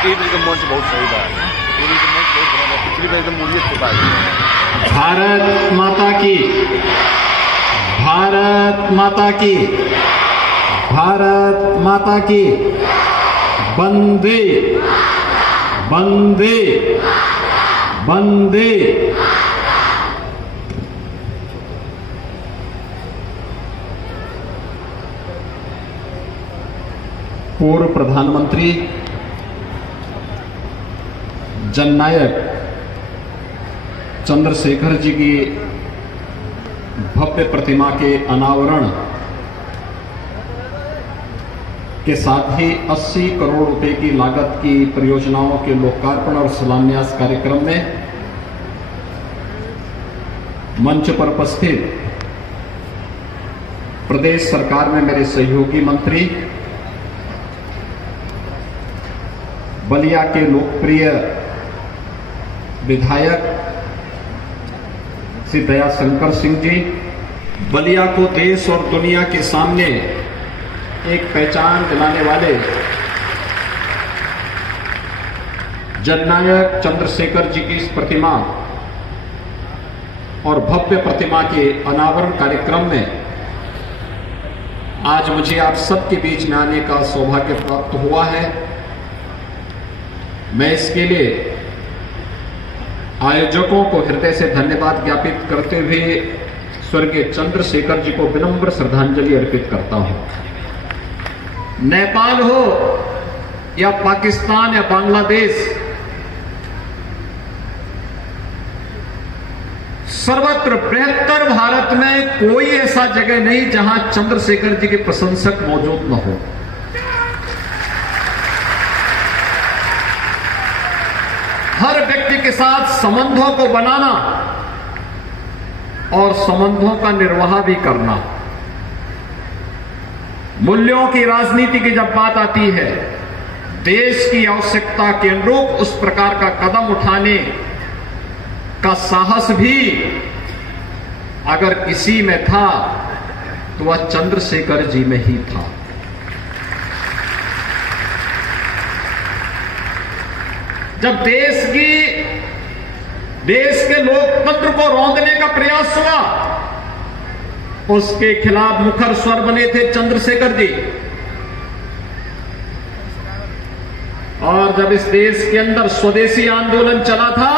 ये तो एकदम मंच बहुत सही बात है, ये तो मंच बहुत बड़ा है, पिछली बार एकदम मूल्य छुपा गया। भारत माता की, भारत माता की, भारत माता की। वंदे वंदे वंदे। पूर्व प्रधानमंत्री जननायक चंद्रशेखर जी की भव्य प्रतिमा के अनावरण के साथ ही 80 करोड़ रुपए की लागत की परियोजनाओं के लोकार्पण और शिलान्यास कार्यक्रम में मंच पर उपस्थित प्रदेश सरकार में मेरे सहयोगी मंत्री, बलिया के लोकप्रिय विधायक श्री दयाशंकर सिंह जी, बलिया को देश और दुनिया के सामने एक पहचान दिलाने वाले जननायक चंद्रशेखर जी की इस प्रतिमा और भव्य प्रतिमा के अनावरण कार्यक्रम में आज मुझे आप सबके बीच में आने का सौभाग्य प्राप्त हुआ है। मैं इसके लिए आयोजकों को हृदय से धन्यवाद ज्ञापित करते हुए स्वर्गीय चंद्रशेखर जी को विनम्र श्रद्धांजलि अर्पित करता हूं। नेपाल हो या पाकिस्तान या बांग्लादेश, सर्वत्र बृहत्तर भारत में कोई ऐसा जगह नहीं जहां चंद्रशेखर जी के प्रशंसक मौजूद न हो। हर व्यक्ति के साथ संबंधों को बनाना और संबंधों का निर्वाह भी करना। मूल्यों की राजनीति की जब बात आती है, देश की आवश्यकता के अनुरूप उस प्रकार का कदम उठाने का साहस भी अगर किसी में था तो वह चंद्रशेखर जी में ही था। जब देश के लोकतंत्र को रौंदने का प्रयास हुआ, उसके खिलाफ मुखर स्वर बने थे चंद्रशेखर जी। और जब इस देश के अंदर स्वदेशी आंदोलन चला था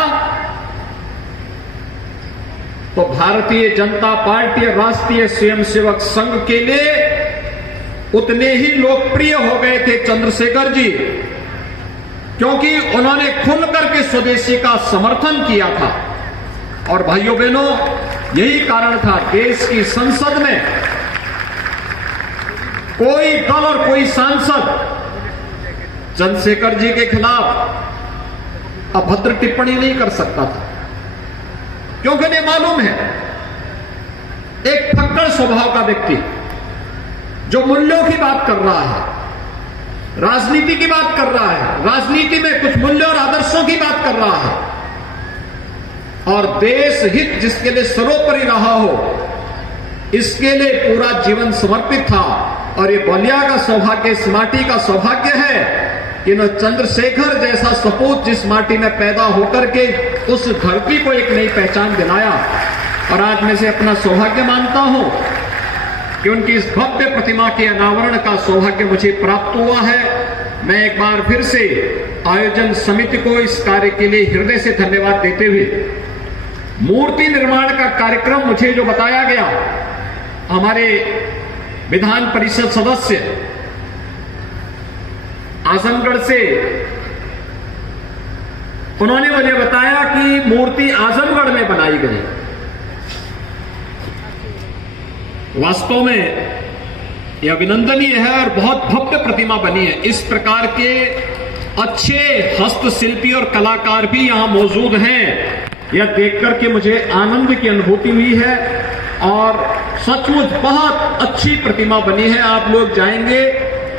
तो भारतीय जनता पार्टी और राष्ट्रीय स्वयंसेवक संघ के लिए उतने ही लोकप्रिय हो गए थे चंद्रशेखर जी, क्योंकि उन्होंने खुल करके स्वदेशी का समर्थन किया था। और भाइयों बहनों, यही कारण था देश की संसद में कोई दल और कोई सांसद चंद्रशेखर जी के खिलाफ अभद्र टिप्पणी नहीं कर सकता था, क्योंकि उन्हें मालूम है एक फक्कड़ स्वभाव का व्यक्ति जो मूल्यों की बात कर रहा है, राजनीति की बात कर रहा है, राजनीति में कुछ मूल्य और आदर्शों की बात कर रहा है, और देश हित जिसके लिए सर्वोपरि रहा हो, इसके लिए पूरा जीवन समर्पित था। और ये बलिया का सौभाग्य, इस माटी का सौभाग्य है कि न चंद्रशेखर जैसा सपूत जिस माटी में पैदा होकर के उस धरती को एक नई पहचान दिलाया। और आज मैं से अपना सौभाग्य मानता हूं कि उनकी इस भव्य प्रतिमा के अनावरण का सौभाग्य मुझे प्राप्त हुआ है। मैं एक बार फिर से आयोजन समिति को इस कार्य के लिए हृदय से धन्यवाद देते हुए, मूर्ति निर्माण का कार्यक्रम मुझे जो बताया गया, हमारे विधान परिषद सदस्य आजमगढ़ से, उन्होंने मुझे बताया कि मूर्ति आजमगढ़ में बनाई गई। वास्तव में यह अभिनंदनीय है और बहुत भव्य प्रतिमा बनी है। इस प्रकार के अच्छे हस्तशिल्पी और कलाकार भी यहां मौजूद हैं, यह देखकर के मुझे आनंद की अनुभूति हुई है। और सचमुच बहुत अच्छी प्रतिमा बनी है। आप लोग जाएंगे,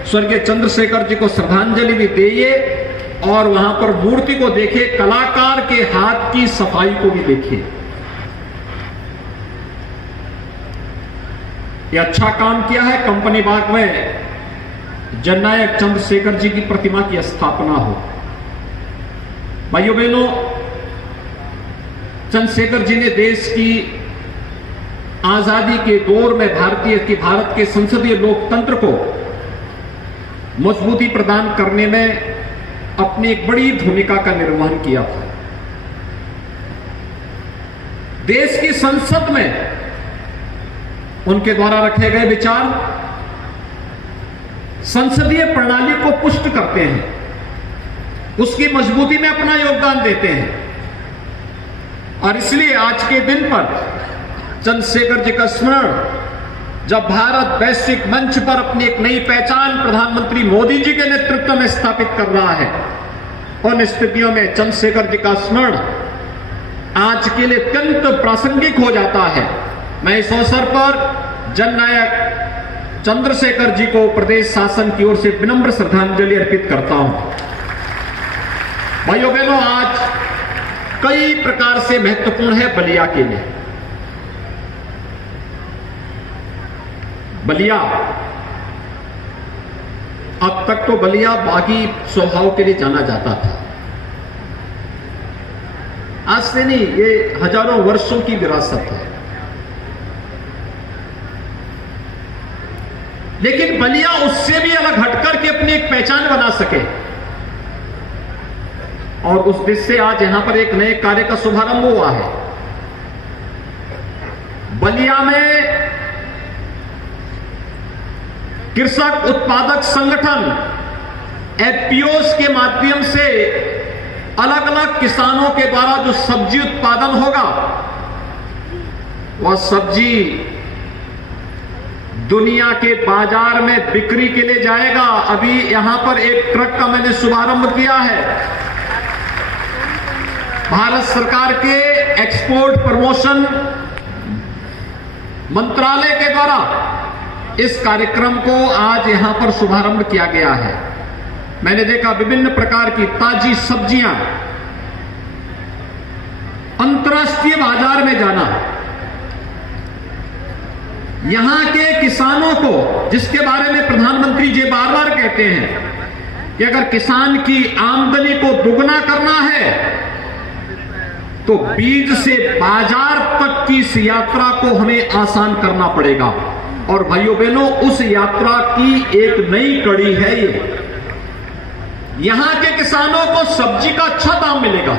स्वर्गीय चंद्रशेखर जी को श्रद्धांजलि भी देइए और वहां पर मूर्ति को देखिए, कलाकार के हाथ की सफाई को भी देखिए। ये अच्छा काम किया है। कंपनी बाग में जननायक चंद्रशेखर जी की प्रतिमा की स्थापना हो, भाइयों बहनों, चंद्रशेखर जी ने देश की आजादी के दौर में भारत के संसदीय लोकतंत्र को मजबूती प्रदान करने में अपनी एक बड़ी भूमिका का निर्वहन किया था। देश की संसद में उनके द्वारा रखे गए विचार संसदीय प्रणाली को पुष्ट करते हैं, उसकी मजबूती में अपना योगदान देते हैं। और इसलिए आज के दिन पर चंद्रशेखर जी का स्मरण जब भारत वैश्विक मंच पर अपनी एक नई पहचान प्रधानमंत्री मोदी जी के नेतृत्व में स्थापित कर रहा है, उन स्थितियों में चंद्रशेखर जी का स्मरण आज के लिए अत्यंत प्रासंगिक हो जाता है। मैं इस अवसर पर जननायक चंद्रशेखर जी को प्रदेश शासन की ओर से विनम्र श्रद्धांजलि अर्पित करता हूं। भाइयों बहनों, आज कई प्रकार से महत्वपूर्ण है बलिया के लिए। बलिया, अब तक तो बलिया बागी स्वभाव के लिए जाना जाता था। आज से नहीं, ये हजारों वर्षों की विरासत है। लेकिन बलिया उससे भी अलग हटकर के अपनी एक पहचान बना सके, और उस उद्देश्य से आज यहां पर एक नए कार्य का शुभारंभ हुआ है। बलिया में कृषक उत्पादक संगठन एफपीओस के माध्यम से अलग अलग किसानों के द्वारा जो सब्जी उत्पादन होगा, वह सब्जी दुनिया के बाजार में बिक्री के लिए जाएगा। अभी यहां पर एक ट्रक का मैंने शुभारंभ किया है। भारत सरकार के एक्सपोर्ट प्रमोशन मंत्रालय के द्वारा इस कार्यक्रम को आज यहां पर शुभारंभ किया गया है। मैंने देखा विभिन्न प्रकार की ताजी सब्जियां अंतर्राष्ट्रीय बाजार में जाना, यहां के किसानों को, जिसके बारे में प्रधानमंत्री जी बार बार कहते हैं कि अगर किसान की आमदनी को दुगना करना है तो बीज से बाजार तक की इस यात्रा को हमें आसान करना पड़ेगा। और भाइयों बहनों, उस यात्रा की एक नई कड़ी है ये। यहां के किसानों को सब्जी का अच्छा दाम मिलेगा।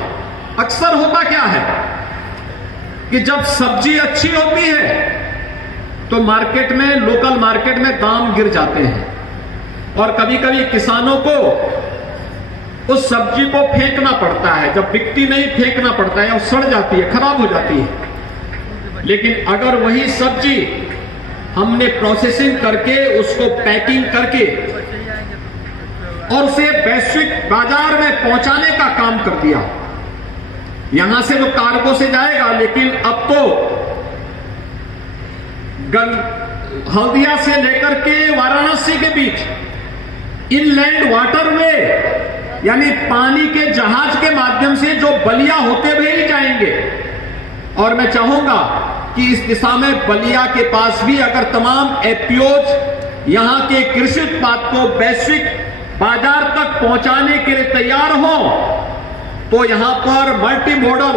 अक्सर होता क्या है कि जब सब्जी अच्छी होती है तो मार्केट में, लोकल मार्केट में दाम गिर जाते हैं, और कभी कभी किसानों को उस सब्जी को फेंकना पड़ता है। जब बिकती नहीं, फेंकना पड़ता है, और सड़ जाती है, खराब हो जाती है। लेकिन अगर वही सब्जी हमने प्रोसेसिंग करके, उसको पैकिंग करके और उसे वैश्विक बाजार में पहुंचाने का काम कर दिया, यहां से तो कार्गो से जाएगा, लेकिन अब तो हल्दिया से लेकर के वाराणसी के बीच इनलैंड वाटर में, यानी पानी के जहाज के माध्यम से जो बलिया होते हुए ही जाएंगे। और मैं चाहूंगा कि इस दिशा में बलिया के पास भी अगर तमाम एफपीओज यहां के कृषि उत्पाद को वैश्विक बाजार तक पहुंचाने के लिए तैयार हो, तो यहां पर मल्टी मॉडल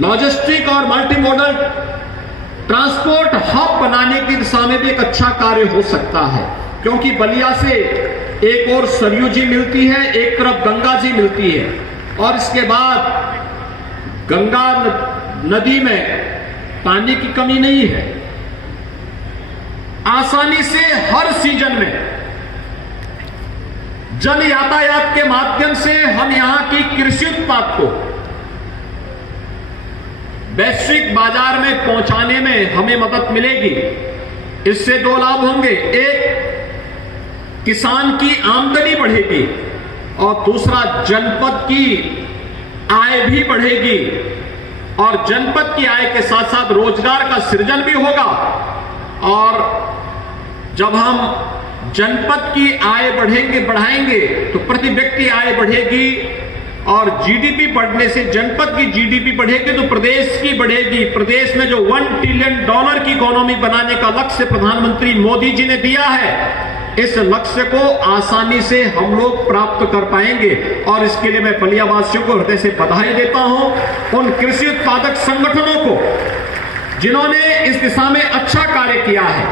लॉजिस्टिक और मल्टी मॉडल ट्रांसपोर्ट हब बनाने की दिशा में भी एक अच्छा कार्य हो सकता है। क्योंकि बलिया से एक और सरयू जी मिलती है, एक तरफ गंगा जी मिलती है, और इसके बाद गंगा नदी में पानी की कमी नहीं है। आसानी से हर सीजन में जन यातायात के माध्यम से हम यहां की कृषि उत्पाद को वैश्विक बाजार में पहुंचाने में हमें मदद मिलेगी। इससे दो लाभ होंगे, एक किसान की आमदनी बढ़ेगी, और दूसरा जनपद की आय भी बढ़ेगी, और जनपद की आय के साथ साथ रोजगार का सृजन भी होगा। और जब हम जनपद की आय बढ़ाएंगे तो प्रति व्यक्ति आय बढ़ेगी, और जीडीपी बढ़ने से जनपद की जीडीपी बढ़ेगी तो प्रदेश की बढ़ेगी। प्रदेश में जो $1 ट्रिलियन की इकोनॉमी बनाने का लक्ष्य प्रधानमंत्री मोदी जी ने दिया है, इस लक्ष्य को आसानी से हम लोग प्राप्त कर पाएंगे। और इसके लिए मैं बलिया वासियों को हृदय से बधाई देता हूं, उन कृषि उत्पादक संगठनों को जिन्होंने इस दिशा में अच्छा कार्य किया है,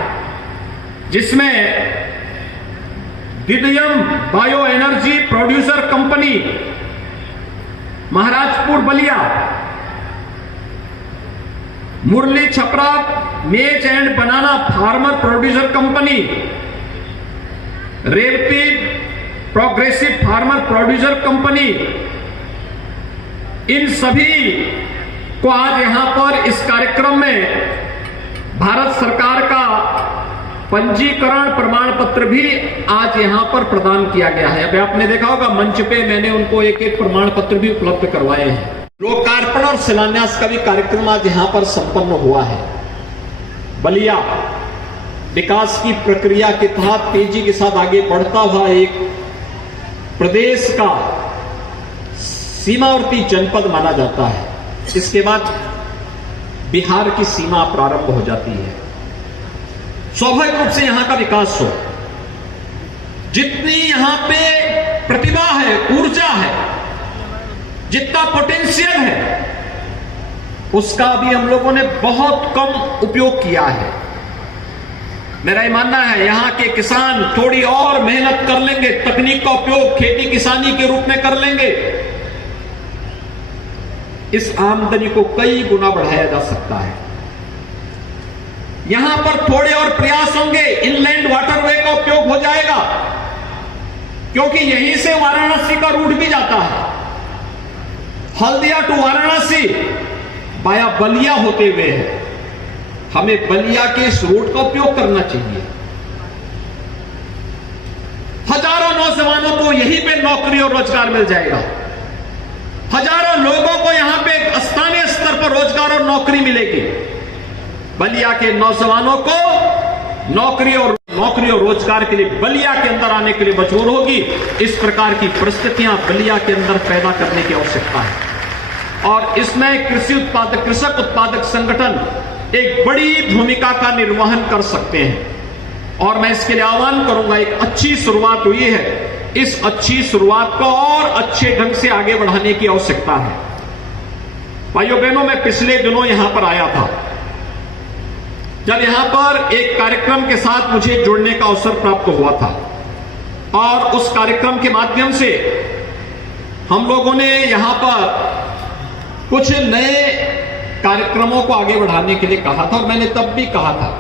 जिसमें Divyam bio energy producer company Maharajpur Ballia, Murli Chhapra maize and banana farmer producer company, Revati progressive farmer producer company, इन सभी को आज यहां पर इस कार्यक्रम में भारत सरकार का पंजीकरण प्रमाण पत्र भी आज यहां पर प्रदान किया गया है। अभी आपने देखा होगा मंच पे मैंने उनको एक एक प्रमाण पत्र भी उपलब्ध करवाए हैं। लोकार्पण और शिलान्यास का भी कार्यक्रम आज यहां पर संपन्न हुआ है। बलिया विकास की प्रक्रिया के तहत तेजी के साथ आगे बढ़ता हुआ एक प्रदेश का सीमावर्ती जनपद माना जाता है। इसके बाद बिहार की सीमा प्रारंभ हो जाती है। स्वाभाविक रूप से यहां का विकास हो, जितनी यहां पे प्रतिभा है, ऊर्जा है, जितना पोटेंशियल है, उसका भी हम लोगों ने बहुत कम उपयोग किया है। मेरा ये मानना है यहां के किसान थोड़ी और मेहनत कर लेंगे, तकनीक का उपयोग खेती किसानी के रूप में कर लेंगे, इस आमदनी को कई गुना बढ़ाया जा सकता है। यहां पर थोड़े और प्रयास होंगे, इनलैंड वाटरवे का उपयोग हो जाएगा, क्योंकि यहीं से वाराणसी का रूट भी जाता है। हल्दिया टू वाराणसी बाया बलिया होते हुए है। हमें बलिया के इस रूट का उपयोग करना चाहिए। हजारों नौजवानों को यहीं पे नौकरी और रोजगार मिल जाएगा। हजारों लोगों को यहां पे स्थानीय स्तर पर रोजगार और नौकरी मिलेगी। बलिया के नौजवानों को नौकरी और रोजगार के लिए बलिया के अंदर आने के लिए मजबूर होगी। इस प्रकार की परिस्थितियां बलिया के अंदर पैदा करने की आवश्यकता है और इसमें कृषक उत्पादक संगठन एक बड़ी भूमिका का निर्वहन कर सकते हैं। और मैं इसके लिए आह्वान करूंगा, एक अच्छी शुरुआत हुई है, इस अच्छी शुरुआत को और अच्छे ढंग से आगे बढ़ाने की आवश्यकता है। भाइयों बहनों, मैं पिछले दिनों यहां पर आया था, जब यहां पर एक कार्यक्रम के साथ मुझे जुड़ने का अवसर प्राप्त हुआ था और उस कार्यक्रम के माध्यम से हम लोगों ने यहां पर कुछ नए कार्यक्रमों को आगे बढ़ाने के लिए कहा था। और मैंने तब भी कहा था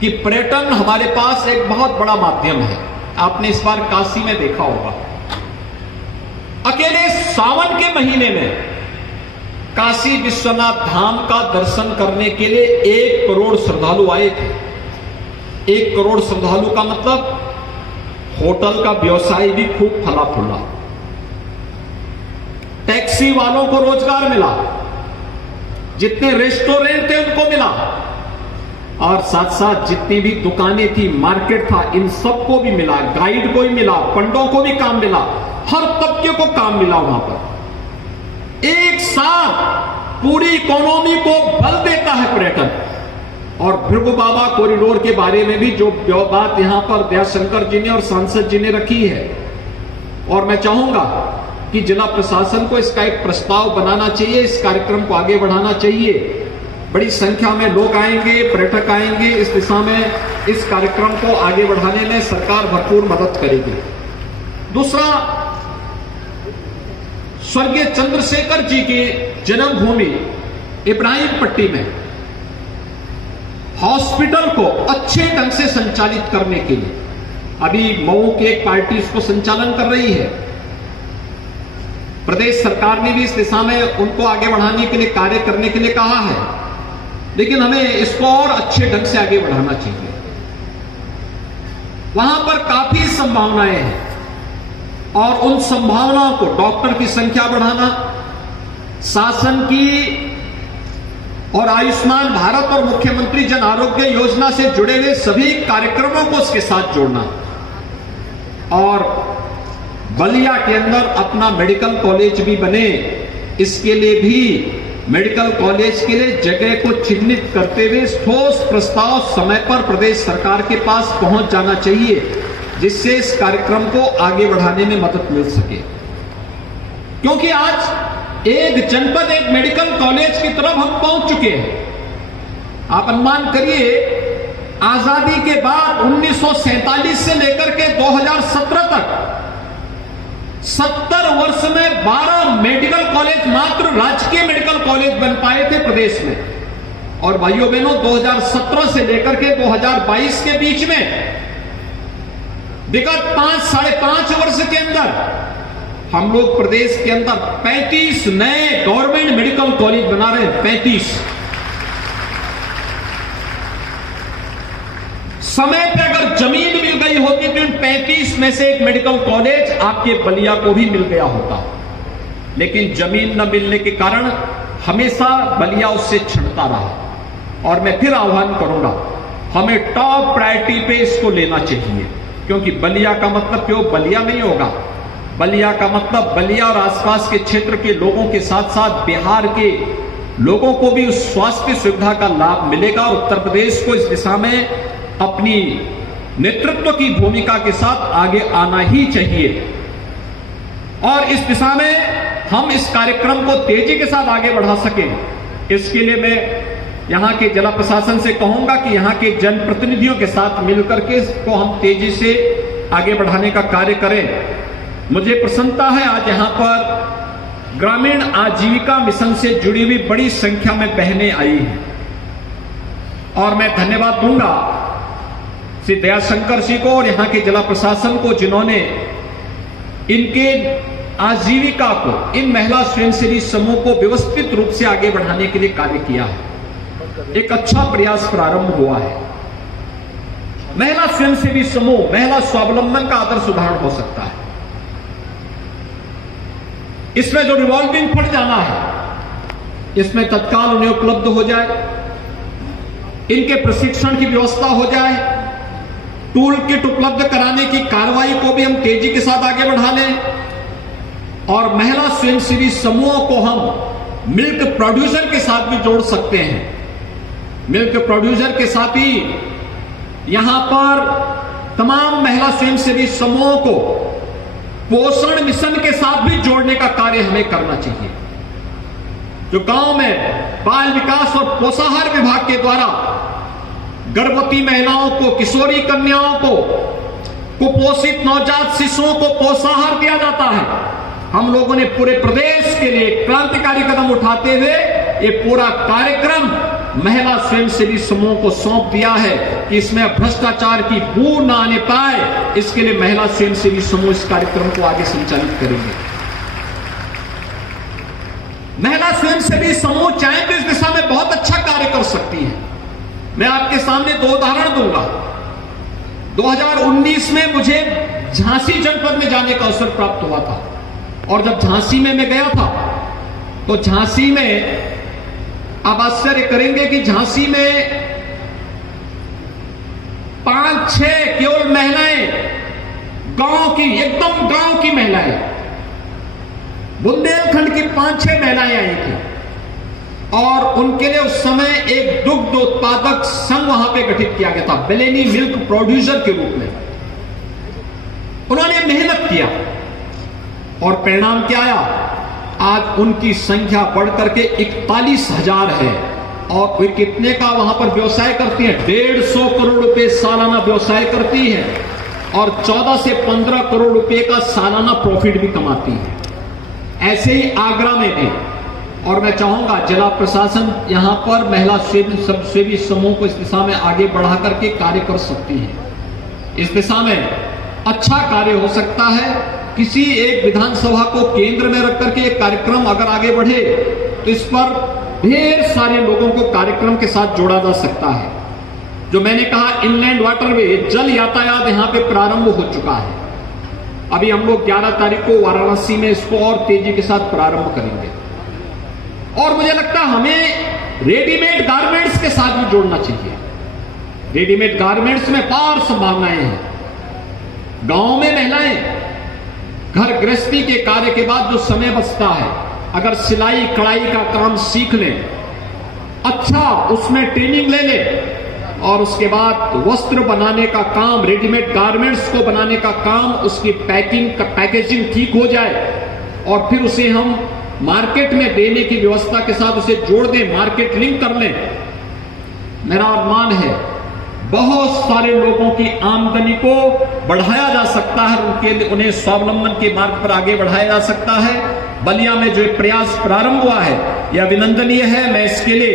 कि पर्यटन हमारे पास एक बहुत बड़ा माध्यम है। आपने इस बार काशी में देखा होगा, अकेले सावन के महीने में काशी विश्वनाथ धाम का दर्शन करने के लिए 1 करोड़ श्रद्धालु आए थे। 1 करोड़ श्रद्धालु का मतलब होटल का व्यवसाय भी खूब फला फूला, टैक्सी वालों को रोजगार मिला, जितने रेस्टोरेंट थे उनको मिला, और साथ साथ जितनी भी दुकानें थी, मार्केट था, इन सबको भी मिला, गाइड को भी मिला, पंडों को भी काम मिला, हर तबके को काम मिला। वहां पर एक साथ पूरी इकोनॉमी को बल देता है पर्यटन। और भृगु बाबा कॉरिडोर के बारे में भी जो बात यहां पर दयाशंकर जी ने और सांसद जी ने रखी है, और मैं चाहूंगा कि जिला प्रशासन को इसका एक प्रस्ताव बनाना चाहिए, इस कार्यक्रम को आगे बढ़ाना चाहिए। बड़ी संख्या में लोग आएंगे, पर्यटक आएंगे, इस दिशा में इस कार्यक्रम को आगे बढ़ाने में सरकार भरपूर मदद करेगी। दूसरा, स्वर्गीय चंद्रशेखर जी की जन्मभूमि इब्राहिम पट्टी में हॉस्पिटल को अच्छे ढंग से संचालित करने के लिए अभी मऊ की एक पार्टी इसको संचालन कर रही है। प्रदेश सरकार ने भी इस दिशा में उनको आगे बढ़ाने के लिए कार्य करने के लिए कहा है, लेकिन हमें इसको और अच्छे ढंग से आगे बढ़ाना चाहिए। वहां पर काफी संभावनाएं हैं और उन संभावनाओं को, डॉक्टर की संख्या बढ़ाना, शासन की और आयुष्मान भारत और मुख्यमंत्री जन आरोग्य योजना से जुड़े हुए सभी कार्यक्रमों को उसके साथ जोड़ना, और बलिया के अंदर अपना मेडिकल कॉलेज भी बने, इसके लिए भी मेडिकल कॉलेज के लिए जगह को चिन्हित करते हुए ठोस प्रस्ताव समय पर प्रदेश सरकार के पास पहुंच जाना चाहिए, जिससे इस कार्यक्रम को आगे बढ़ाने में मदद मिल सके। क्योंकि आज एक जनपद एक मेडिकल कॉलेज की तरफ हम पहुंच चुके हैं। आप अनुमान करिए, आजादी के बाद 1947 से लेकर के 2017 तक 70 वर्ष में 12 मेडिकल कॉलेज, मात्र राजकीय मेडिकल कॉलेज बन पाए थे प्रदेश में। और भाइयों बहनों, 2017 से लेकर के 2022 के बीच में विगत 5-5.5 वर्ष के अंदर हम लोग प्रदेश के अंदर 35 नए गवर्नमेंट मेडिकल कॉलेज बना रहे हैं। 35 समय पे अगर जमीन मिल गई होती तो इन 35 में से एक मेडिकल कॉलेज आपके बलिया को भी मिल गया होता, लेकिन जमीन न मिलने के कारण हमेशा बलिया उससे छिड़ता रहा। और मैं फिर आह्वान करूंगा, हमें टॉप प्रायोरिटी पे इसको लेना चाहिए, क्योंकि बलिया का मतलब क्यों बलिया नहीं होगा, बलिया का मतलब बलिया और आसपास के क्षेत्र के लोगों के साथ साथ बिहार के लोगों को भी उस स्वास्थ्य सुविधा का लाभ मिलेगा। उत्तर प्रदेश को इस दिशा में अपनी नेतृत्व की भूमिका के साथ आगे आना ही चाहिए और इस दिशा में हम इस कार्यक्रम को तेजी के साथ आगे बढ़ा सकें। इसके लिए मैं यहां के जिला प्रशासन से कहूंगा कि यहां के जनप्रतिनिधियों के साथ मिलकर के इसको हम तेजी से आगे बढ़ाने का कार्य करें। मुझे प्रसन्नता है, आज यहां पर ग्रामीण आजीविका मिशन से जुड़ी हुई बड़ी संख्या में बहनें आई हैं और मैं धन्यवाद दूंगा श्री दयाशंकर जी को और यहां के जिला प्रशासन को, जिन्होंने इनके आजीविका को, इन महिला स्वयंसेवी समूह को व्यवस्थित रूप से आगे बढ़ाने के लिए कार्य किया है। एक अच्छा प्रयास प्रारंभ हुआ है। महिला स्वयंसेवी समूह महिला स्वावलंबन का आदर्श उदाहरण हो सकता है। इसमें जो रिवॉल्विंग फंड जाना है, इसमें तत्काल उन्हें उपलब्ध हो जाए, इनके प्रशिक्षण की व्यवस्था हो जाए, टूल किट उपलब्ध कराने की कार्रवाई को भी हम तेजी के साथ आगे बढ़ा लें और महिला स्वयंसेवी समूहों को हम मिल्क प्रोड्यूसर के साथ भी जोड़ सकते हैं। मिल्क प्रोड्यूसर के साथ ही यहां पर तमाम महिला स्वयंसेवी समूहों को पोषण मिशन के साथ भी जोड़ने का कार्य हमें करना चाहिए। जो गांव में बाल विकास और पोषाहार विभाग के द्वारा गर्भवती महिलाओं को, किशोरी कन्याओं को, कुपोषित नवजात शिशुओं को पोषाहार दिया जाता है, हम लोगों ने पूरे प्रदेश के लिए क्रांतिकारी कदम उठाते हुए ये पूरा कार्यक्रम महिला स्वयंसेवी समूहों को सौंप दिया है कि इसमें भ्रष्टाचार की बू न आने पाए, इसके लिए महिला स्वयंसेवी समूह इस कार्यक्रम को आगे संचालित करेंगे। महिला स्वयंसेवी समूह चाहे तो इस दिशा में बहुत अच्छा कार्य कर सकती है। मैं आपके सामने 2 उदाहरण दूंगा। 2019 में मुझे झांसी जनपद में जाने का अवसर प्राप्त हुआ था और जब झांसी में मैं गया था तो झांसी में आप आश्चर्य करेंगे कि झांसी में 5-6 केवल महिलाएं, गांव की, एकदम गांव की महिलाएं, बुंदेलखंड की 5-6 महिलाएं आई थी और उनके लिए उस समय एक दुग्ध उत्पादक संघ वहां पे गठित किया गया था, बेलेनी मिल्क प्रोड्यूसर के रूप में। उन्होंने मेहनत किया और परिणाम क्या आया, आज उनकी संख्या बढ़कर के 41,000 है और वे कितने का वहां पर व्यवसाय करती है, 150 करोड़ रुपए सालाना व्यवसाय करती है और 14 से 15 करोड़ रुपए का सालाना प्रॉफिट भी कमाती है। ऐसे ही आगरा में भी, और मैं चाहूंगा जिला प्रशासन यहां पर महिला स्वयंसेवी समूह को इस दिशा में आगे बढ़ा करके कार्य कर सकती है। इस दिशा में अच्छा कार्य हो सकता है। किसी एक विधानसभा को केंद्र में रख करके एक कार्यक्रम अगर आगे बढ़े तो इस पर ढेर सारे लोगों को कार्यक्रम के साथ जोड़ा जा सकता है। जो मैंने कहा, इनलैंड वाटरवे, जल यातायात यहां पे प्रारंभ हो चुका है। अभी हम लोग 11 तारीख को वाराणसी में इसको और तेजी के साथ प्रारंभ करेंगे और मुझे लगता है हमें रेडीमेड गारमेंट्स के साथ भी जोड़ना चाहिए। रेडीमेड गारमेंट्स में पार संभावनाएं हैं। गांव में महिलाएं घर गृहस्थी के कार्य के बाद जो समय बचता है अगर सिलाई कढ़ाई का काम सीख लें, अच्छा उसमें ट्रेनिंग ले लें और उसके बाद वस्त्र बनाने का काम, रेडीमेड गारमेंट्स को बनाने का काम, उसकी पैकेजिंग ठीक हो जाए और फिर उसे हम मार्केट में देने की व्यवस्था के साथ उसे जोड़ दें, मार्केट लिंक कर लें। मेरा अनुमान है बहुत सारे लोगों की आमदनी को बढ़ाया जा सकता है, उन्हें स्वावलंबन के मार्ग पर आगे बढ़ाया जा सकता है। बलिया में जो प्रयास प्रारंभ हुआ है यह अभिनंदनीय है। मैं इसके लिए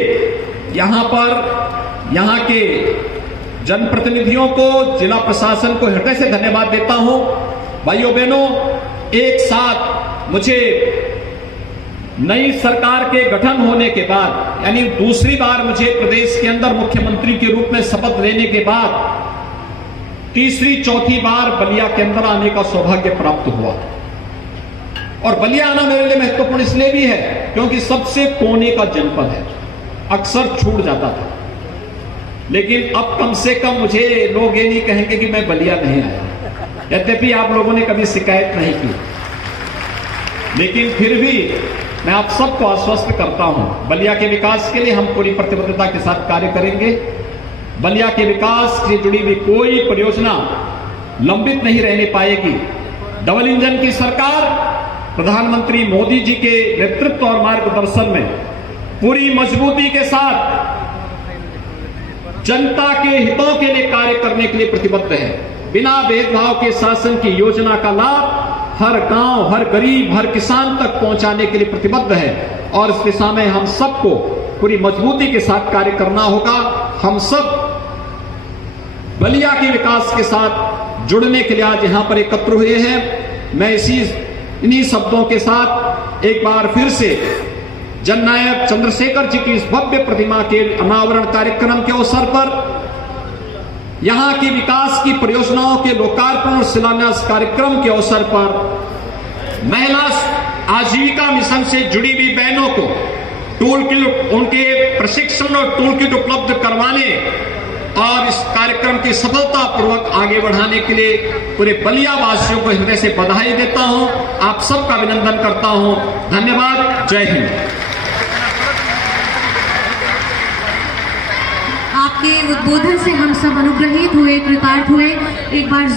यहाँ के जनप्रतिनिधियों को, जिला प्रशासन को हृदय से धन्यवाद देता हूं। भाइयों बहनों, एक साथ मुझे नई सरकार के गठन होने के बाद, यानी दूसरी बार मुझे प्रदेश के अंदर मुख्यमंत्री के रूप में शपथ लेने के बाद तीसरी चौथी बार बलिया के अंदर आने का सौभाग्य प्राप्त हुआ। और बलिया आना मेरे लिए महत्वपूर्ण इसलिए भी है क्योंकि सबसे कोने का जनपद है, अक्सर छूट जाता था, लेकिन अब कम से कम मुझे लोग ये नहीं कहेंगे कि मैं बलिया नहीं आया। यद्यपि आप लोगों ने कभी शिकायत नहीं की, लेकिन फिर भी मैं आप सबको आश्वस्त करता हूं, बलिया के विकास के लिए हम पूरी प्रतिबद्धता के साथ कार्य करेंगे। बलिया के विकास से जुड़ी हुई कोई परियोजना लंबित नहीं रहने पाएगी। डबल इंजन की सरकार प्रधानमंत्री मोदी जी के नेतृत्व और मार्गदर्शन में पूरी मजबूती के साथ जनता के हितों के लिए कार्य करने के लिए प्रतिबद्ध है। बिना भेदभाव के शासन की योजना का लाभ हर गांव, हर गरीब, हर किसान तक पहुंचाने के लिए प्रतिबद्ध है और इस दिशा में हम सबको पूरी मजबूती के साथ कार्य करना होगा। हम सब बलिया के विकास के साथ जुड़ने के लिए आज यहां पर एकत्र हुए हैं। मैं इन्हीं शब्दों के साथ एक बार फिर से जननायक चंद्रशेखर जी की इस भव्य प्रतिमा के अनावरण कार्यक्रम के अवसर पर, यहां की विकास की परियोजनाओं के लोकार्पण और शिलान्यास कार्यक्रम के अवसर पर महिला आजीविका मिशन से जुड़ी हुई बहनों को टूल किट, उनके प्रशिक्षण और टूल किट उपलब्ध करवाने और इस कार्यक्रम की सफलतापूर्वक आगे बढ़ाने के लिए पूरे बलिया वासियों को हृदय से बधाई देता हूं। आप सबका अभिनंदन करता हूं। धन्यवाद। जय हिंद। आपके उद्बोधन से हम सब अनुग्रहित हुए, कृतार्थ हुए। एक बार